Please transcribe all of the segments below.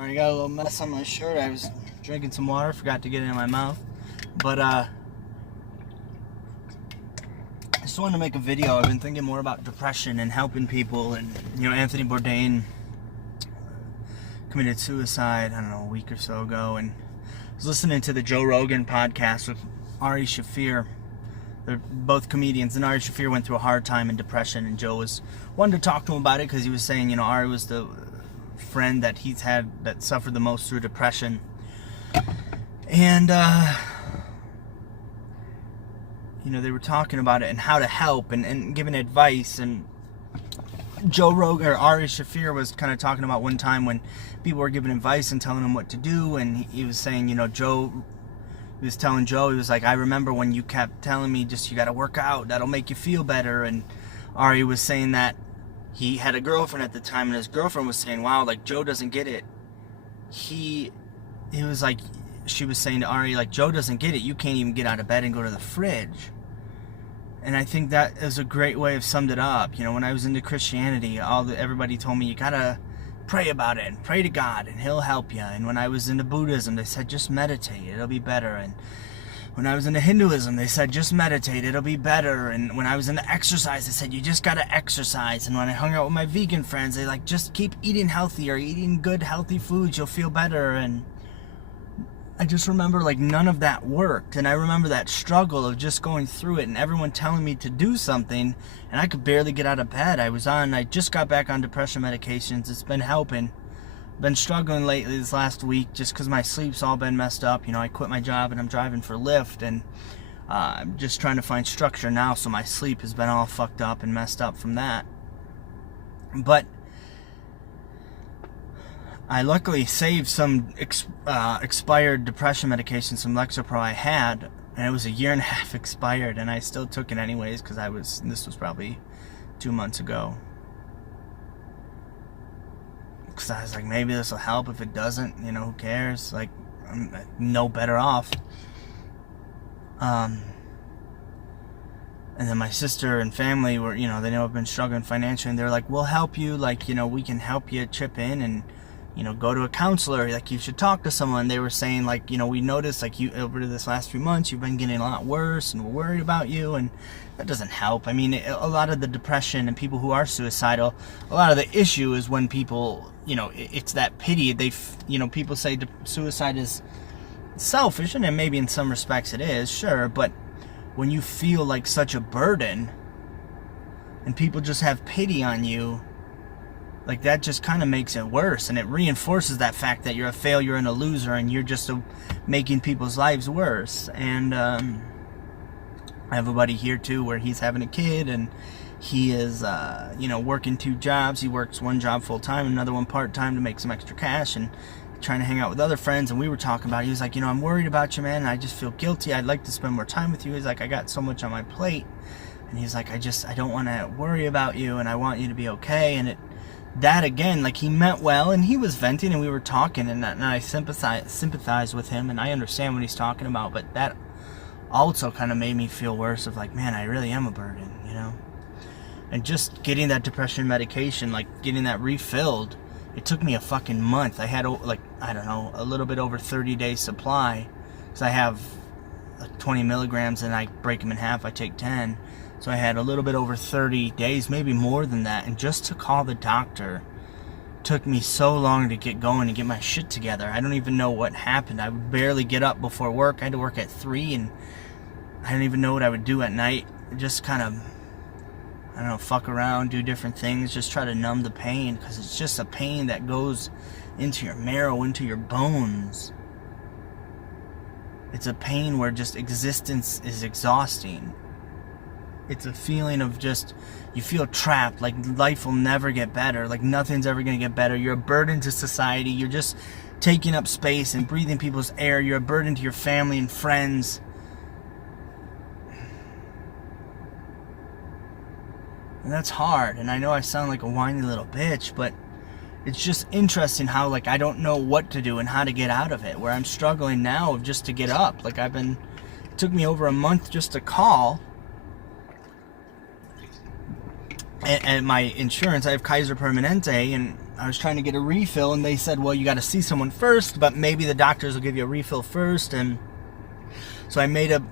I got a little mess on my shirt. I was drinking some water, forgot to get it in my mouth. But I just wanted to make a video. I've been thinking more about depression and helping people. And, Anthony Bourdain committed suicide, I don't know, a week or so ago. And I was listening to the Joe Rogan podcast with Shaffir. They're both comedians, and Shaffir went through a hard time in depression, and Joe wanted to talk to him about it because he was saying, Ari was the friend that he's had that suffered the most through depression. And they were talking about it and how to help and giving advice. And Joe Rogan or Shaffir was kind of talking about one time when people were giving advice and telling him what to do, and he was saying, he was telling Joe, he was like, I remember when you kept telling me you gotta work out, that'll make you feel better. And Ari was saying that he had a girlfriend at the time, and his girlfriend was saying, wow, like, Joe doesn't get it. He was like, she was saying to Ari, like, Joe doesn't get it. You can't even get out of bed and go to the fridge. And I think that is a great way of summed it up. When I was into Christianity, everybody told me you gotta pray about it and pray to God and He'll help you. And when I was into Buddhism, they said just meditate, it'll be better. And when I was into Hinduism, they said just meditate, it'll be better. And when I was into exercise, they said you just gotta exercise. And when I hung out with my vegan friends, they like, just keep eating healthy or eating good healthy foods, you'll feel better. And I just remember like none of that worked. And I remember that struggle of just going through it and everyone telling me to do something, and I could barely get out of bed. I just got back on depression medications. It's been helping. Been struggling lately this last week just because my sleep's all been messed up. I quit my job and I'm driving for Lyft, and I'm just trying to find structure now, so my sleep has been all fucked up and messed up from that. But I luckily saved some expired depression medication, some Lexapro I had, and it was a year and a half expired, and I still took it anyways because this was probably 2 months ago. Because I was like, maybe this will help. If it doesn't, who cares? Like, I'm no better off. And then my sister and family were, they know I've been struggling financially, and they're like, we'll help you. Like, we can help you chip in and, go to a counselor. Like, you should talk to someone. They were saying, like, we noticed, like, you over this last few months, you've been getting a lot worse, and we're worried about you. And that doesn't help. I mean, a lot of the depression and people who are suicidal, a lot of the issue is when people, it's that pity. People say suicide is selfish, and maybe in some respects it is, sure. But when you feel like such a burden, and people just have pity on you, like, that just kind of makes it worse, and it reinforces that fact that you're a failure and a loser, and you're just making people's lives worse. And I have a buddy here too where he's having a kid, and he is working 2 jobs. He works one job full-time, another one part-time to make some extra cash, and trying to hang out with other friends. And we were talking about it. He was like, I'm worried about you, man, and I just feel guilty. I'd like to spend more time with you. He's like, I got so much on my plate. And he's like, I don't want to worry about you, and I want you to be okay. And that again, like, he meant well, and he was venting, and we were talking, and I sympathize with him, and I understand what he's talking about. But that also kind of made me feel worse of like, man, I really am a burden, and just getting that depression medication, like getting that refilled, it took me a fucking month. I had a little bit over 30 days supply, because I have like 20 milligrams and I break them in half. I take 10. So I had a little bit over 30 days, maybe more than that. And just to call the doctor took me so long to get going and get my shit together. I don't even know what happened. I would barely get up before work. I had to work at 3, and I didn't even know what I would do at night. Just kind of, fuck around, do different things, just try to numb the pain, because it's just a pain that goes into your marrow, into your bones. It's a pain where just existence is exhausting. It's a feeling of just, you feel trapped, like life will never get better, like nothing's ever going to get better. You're a burden to society. You're just taking up space and breathing people's air. You're a burden to your family and friends. And that's hard. And I know I sound like a whiny little bitch, but it's just interesting how, like, I don't know what to do and how to get out of it, where I'm struggling now just to get up. Like, it took me over a month just to call. And my insurance, I have Kaiser Permanente, and I was trying to get a refill, and they said, well, you got to see someone first, but maybe the doctors will give you a refill first. And so I made a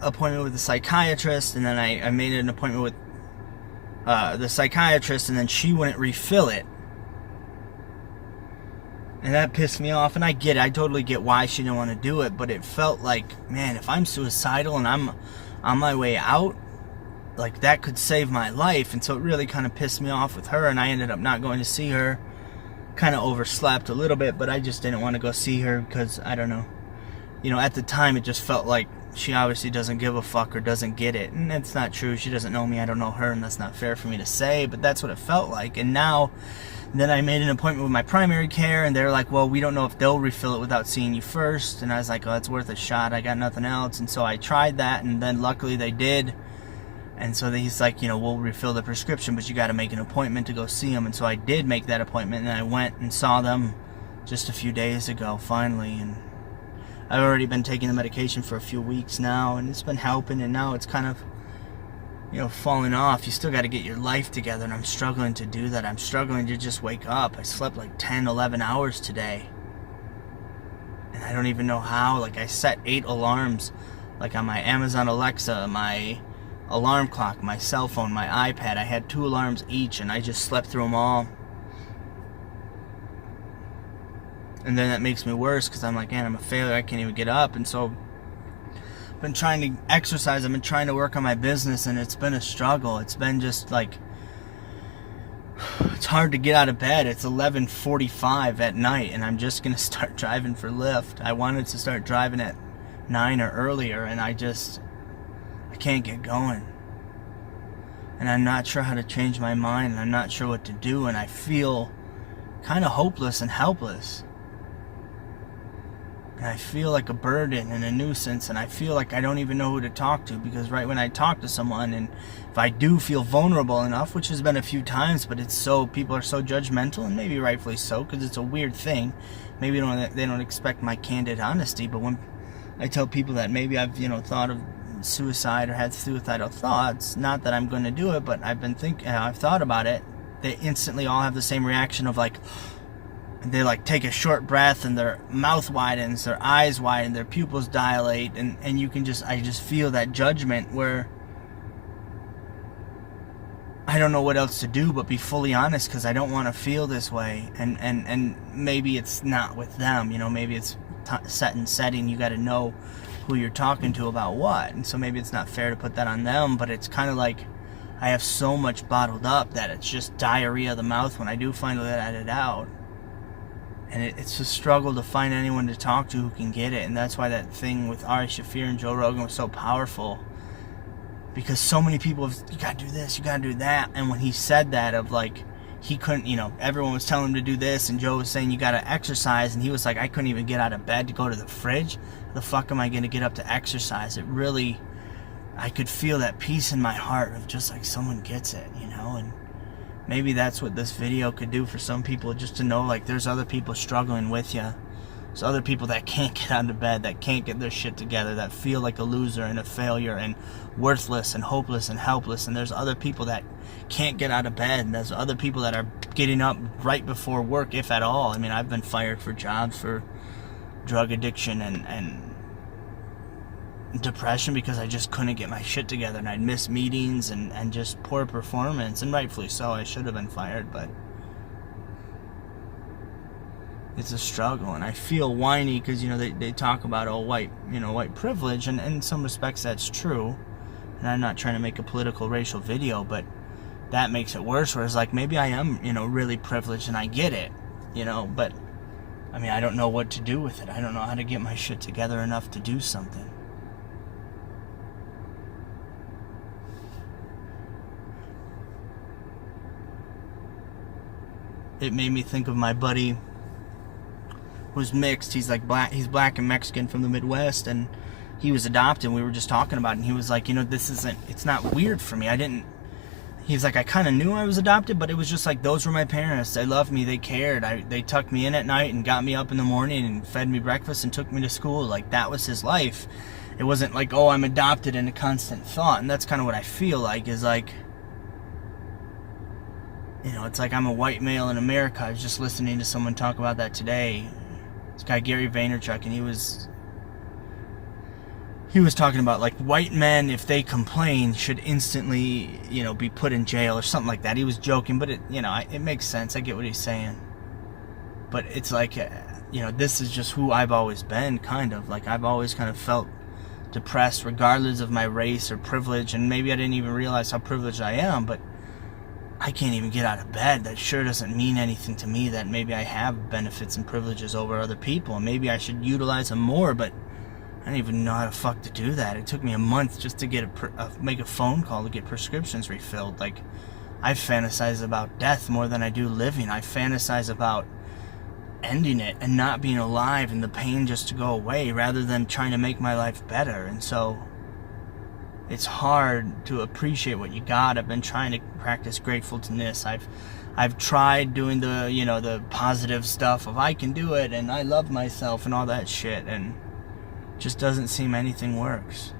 appointment with the psychiatrist, and then I made an appointment with the psychiatrist, and then she wouldn't refill it. And that pissed me off, and I get it. I totally get why she didn't want to do it, but it felt like, man, if I'm suicidal and I'm on my way out, like, that could save my life. And so it really kind of pissed me off with her, and I ended up not going to see her. Kind of overslept a little bit, but I just didn't want to go see her because, I don't know. You know, at the time, it just felt like she obviously doesn't give a fuck or doesn't get it. And that's not true. She doesn't know me. I don't know her, and that's not fair for me to say, but that's what it felt like. And now, then I made an appointment with my primary care, and they're like, well, we don't know if they'll refill it without seeing you first. And I was like, oh, it's worth a shot. I got nothing else. And so I tried that, and then luckily they did. And so he's like, you know, we'll refill the prescription, but you got to make an appointment to go see him. And so I did make that appointment, and I went and saw them just a few days ago, finally. And I've already been taking the medication for a few weeks now, and it's been helping, and now it's kind of, you know, falling off. You still got to get your life together, and I'm struggling to do that. I'm struggling to just wake up. I slept like 10, 11 hours today, and I don't even know how. Like, I set 8 alarms, like on my Amazon Alexa, my alarm clock, my cell phone, my iPad. I had 2 alarms each, and I just slept through them all. And then that makes me worse because I'm like, man, I'm a failure. I can't even get up. And so I've been trying to exercise. I've been trying to work on my business, and it's been a struggle. It's been just like, it's hard to get out of bed. It's 11:45 at night, and I'm just going to start driving for Lyft. I wanted to start driving at 9 or earlier, and I can't get going. And I'm not sure how to change my mind, and I'm not sure what to do, and I feel kind of hopeless and helpless. And I feel like a burden and a nuisance, and I feel like I don't even know who to talk to, because right when I talk to someone, and if I do feel vulnerable enough, which has been a few times, but it's so, people are so judgmental, and maybe rightfully so, because it's a weird thing. Maybe they don't expect my candid honesty, but when I tell people that maybe I've, you know, thought of suicide or had suicidal thoughts, not that I'm going to do it, but I've thought about it, they instantly all have the same reaction of like, they like take a short breath, and their mouth widens, their eyes widen, their pupils dilate, and I just feel that judgment where I don't know what else to do but be fully honest, because I don't want to feel this way. And maybe it's not with them, you know, maybe it's set in setting. You got to know who you're talking to about what, and so maybe it's not fair to put that on them, but it's kind of like I have so much bottled up that it's just diarrhea of the mouth when I do finally let it out. And it's a struggle to find anyone to talk to who can get it. And that's why that thing with Shaffir and Joe Rogan was so powerful. Because so many people have, you gotta do this, you gotta do that. And when he said that, of like, he couldn't, you know, everyone was telling him to do this, and Joe was saying you gotta exercise, and he was like, I couldn't even get out of bed to go to the fridge. How the fuck am I gonna get up to exercise? It really, I could feel that peace in my heart of just like someone gets it, you know. And maybe that's what this video could do for some people, just to know like there's other people struggling with you. There's other people that can't get out of bed, that can't get their shit together, that feel like a loser and a failure and worthless and hopeless and helpless. And there's other people that can't get out of bed, and there's other people that are getting up right before work, if at all. I mean, I've been fired for jobs for drug addiction and depression because I just couldn't get my shit together, and I'd miss meetings and just poor performance, and rightfully so. I should have been fired, but it's a struggle. And I feel whiny because, you know, they talk about white privilege, and in some respects that's true, and I'm not trying to make a political racial video, but that makes it worse, whereas like maybe I am, you know, really privileged and I get it, you know, but I mean, I don't know what to do with it. I don't know how to get my shit together enough to do something. It made me think of my buddy who's mixed. He's like he's black and Mexican from the Midwest, and he was adopted. We were just talking about it, and he was like, you know, it's not weird for me. He's like, I kind of knew I was adopted, but it was just like, those were my parents. They loved me. They cared. They tucked me in at night and got me up in the morning and fed me breakfast and took me to school. Like, that was his life. It wasn't like, oh, I'm adopted in a constant thought. And that's kind of what I feel like, is like, it's like I'm a white male in America. I was just listening to someone talk about that today. This guy Gary Vaynerchuk, and he was talking about like white men, if they complain, should instantly, be put in jail or something like that. He was joking, but it makes sense. I get what he's saying. But it's like, this is just who I've always been, kind of. Like, I've always kind of felt depressed regardless of my race or privilege, and maybe I didn't even realize how privileged I am, but I can't even get out of bed. That sure doesn't mean anything to me, that maybe I have benefits and privileges over other people, and maybe I should utilize them more, but I don't even know how the fuck to do that. It took me a month just to get make a phone call to get prescriptions refilled. Like, I fantasize about death more than I do living. I fantasize about ending it and not being alive and the pain just to go away rather than trying to make my life better. And so it's hard to appreciate what you got. I've been trying to practice gratefulness. I've tried doing the the positive stuff of I can do it and I love myself and all that shit, and just doesn't seem anything works.